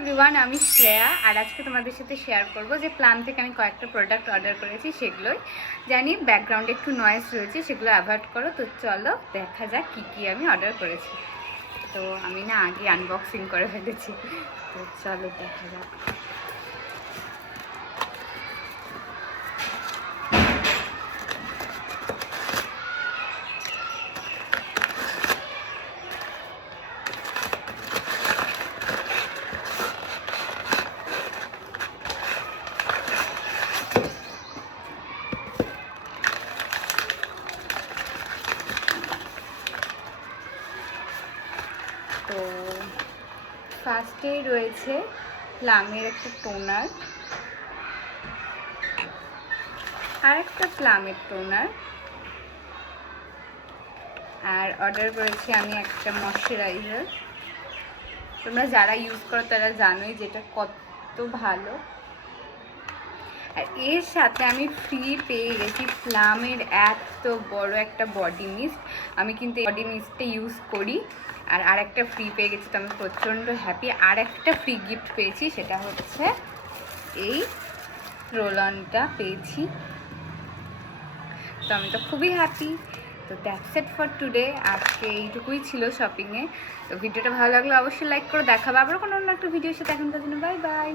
Everyone, আমি শ্রেয়া। আর আজকে তোমাদের সাথে শেয়ার করব যে প্লাম থেকে আমি কয়েকটা প্রোডাক্ট অর্ডার করেছি। সেগুলোই জানি ব্যাকগ্রাউন্ডে একটু নয়েজ রয়েছে, সেগুলো অ্যাভয়েড করো। তো চলো দেখা যাক কী কী আমি অর্ডার করেছি। তো আমি না আগে আনবক্সিং করে ফেলেছি, তো চলো দেখা যাক। তো ফার্স্টেই রয়েছে প্লামের একটা টোনার, আর একটা প্লামের টোনার, আর অর্ডার করেছি আমি একটা ময়শ্চারাইজার। তোমরা যারা ইউজ করো তারা জানোই যেটা কত ভালো। আর এর সাথে আমি ফ্রি পেয়ে গেছি প্লামের এত বড় একটা বডি মিস্ট। আমি কিন্তু বডি মিস্টটা ইউজ করি, আর আরেকটা ফ্রি পেয়ে গেছি, তো আমি প্রচণ্ড হ্যাপি। আর একটা ফ্রি গিফট পেয়েছি, সেটা হচ্ছে এই রোল অনটা পেয়েছি, তো আমি তো খুবই হ্যাপি। তো দ্যাটস ইট ফর টুডে। আজকে এইটুকুই ছিল শপিংয়ে। তো ভিডিওটা ভালো লাগলে অবশ্যই লাইক করে দেখাবো আবার কোনো অন্য একটা ভিডিওর সাথে। এখনকার জন্য বাই বাই।